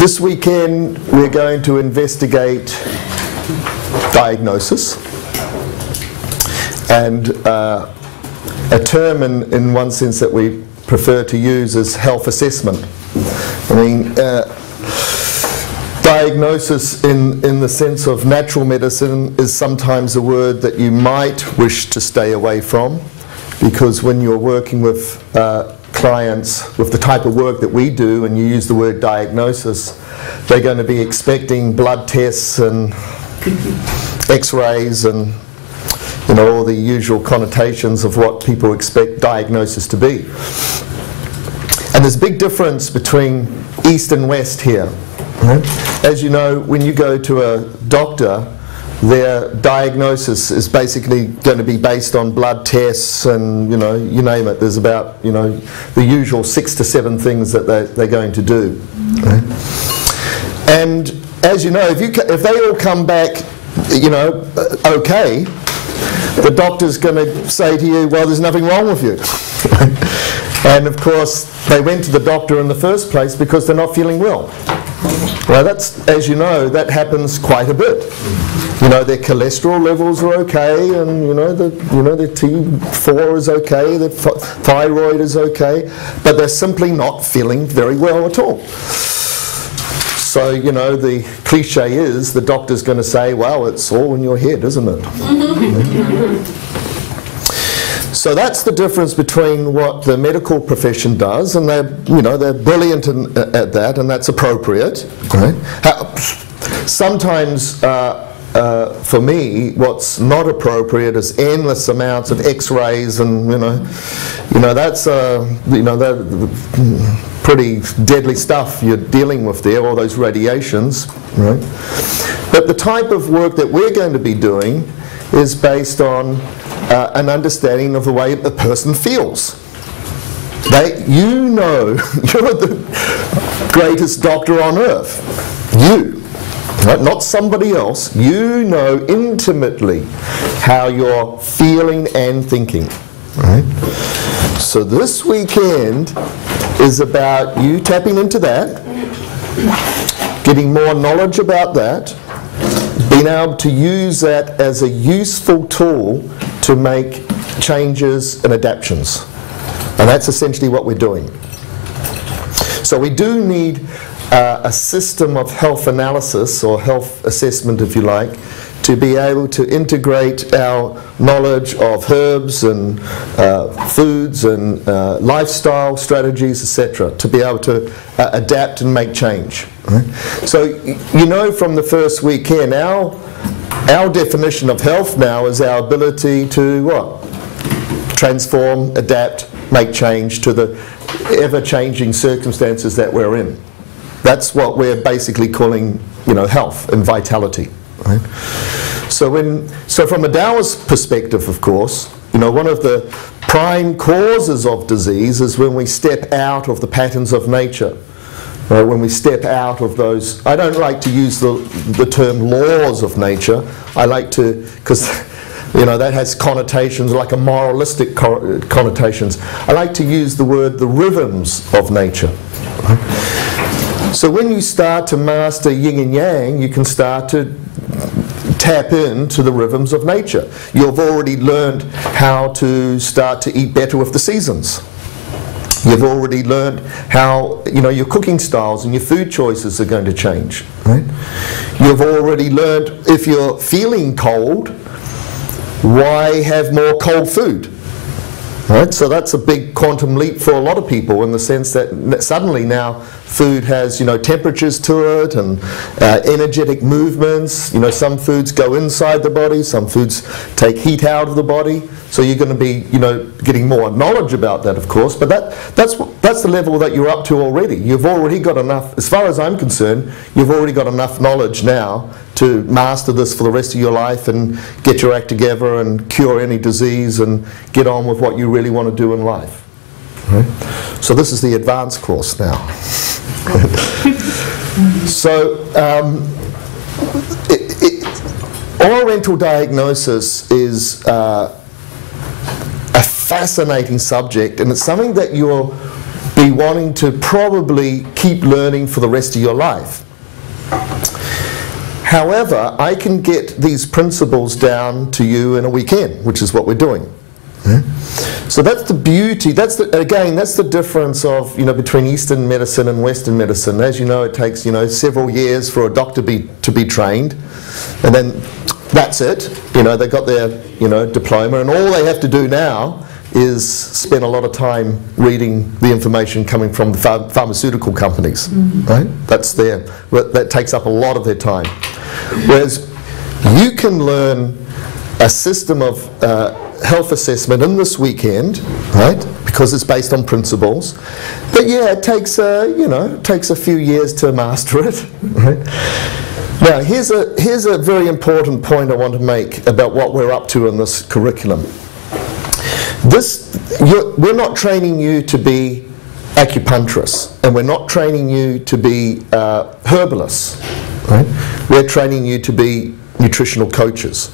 This weekend we're going to investigate diagnosis, and a term in one sense that we prefer to use is health assessment. I mean, diagnosis in the sense of natural medicine is sometimes a word that you might wish to stay away from, because when you're working with clients with the type of work that we do and you use the word diagnosis, they're going to be expecting blood tests and x-rays and all the usual connotations of what people expect diagnosis to be. And there's a big difference between East and West here. As you know, when you go to a doctor, their diagnosis is basically going to be based on blood tests and, you name it. There's about, the usual 6 to 7 things that they're going to do. And as you know, if they all come back, okay, the doctor's going to say to you, well, there's nothing wrong with you. And of course, they went to the doctor in the first place because they're not feeling well. Well, that's, as you know, that happens quite a bit. Their cholesterol levels are okay, and their T4 is okay, their thyroid is okay, but they're simply not feeling very well at all. So, the cliche is the doctor's going to say, well, it's all in your head, isn't it? So that's the difference between what the medical profession does, and they're brilliant at that, and that's appropriate. Right? Sometimes, for me, what's not appropriate is endless amounts of X-rays, and that's pretty deadly stuff you're dealing with there, all those radiations, right? But the type of work that we're going to be doing is based on an understanding of the way a person feels. You're the greatest doctor on earth. You, right? Not somebody else. You know intimately how you're feeling and thinking. Right? So this weekend is about you tapping into that, getting more knowledge about that, being able to use that as a useful tool to make changes and adaptations. And that's essentially what we're doing. So we do need a system of health analysis, or health assessment if you like, to be able to integrate our knowledge of herbs and foods and lifestyle strategies, etc., to be able to adapt and make change. Right? So from the first weekend, our definition of health now is our ability to what? Transform, adapt, make change to the ever-changing circumstances that we're in. That's what we're basically calling, health and vitality. Right? So from a Taoist perspective, of course, one of the prime causes of disease is when we step out of the patterns of nature. When we step out of those, I don't like to use the term laws of nature. I like to, because that has connotations like a moralistic connotations. I like to use the word the rhythms of nature. So when you start to master yin and yang, you can start to tap into the rhythms of nature. You've already learned how to start to eat better with the seasons. You've already learned how your cooking styles and your food choices are going to change. Right? You've already learned, if you're feeling cold, why have more cold food? Right? So that's a big quantum leap for a lot of people, in the sense that suddenly now food has temperatures to it and energetic movements. Some foods go inside the body, some foods take heat out of the body. So you're going to be getting more knowledge about that, of course. But that's the level that you're up to already. You've already got enough, as far as I'm concerned, you've already got enough knowledge now to master this for the rest of your life and get your act together and cure any disease and get on with what you really want to do in life. Right? So this is the advanced course now. So Oriental diagnosis is a fascinating subject, and it's something that you'll be wanting to probably keep learning for the rest of your life. However, I can get these principles down to you in a weekend, which is what we're doing. So that's the beauty. That's the difference of, between Eastern medicine and Western medicine. As you know, it takes several years for a doctor to be trained, and then that's it. They got their diploma, and all they have to do now is spend a lot of time reading the information coming from the pharmaceutical companies. Right? That takes up a lot of their time. Whereas you can learn a system of health assessment in this weekend, right? Because it's based on principles. But yeah, it takes a few years to master it. Right? Now, here's a very important point I want to make about what we're up to in this curriculum. We're not training you to be acupuncturists, and we're not training you to be herbalists. Right? We're training you to be nutritional coaches.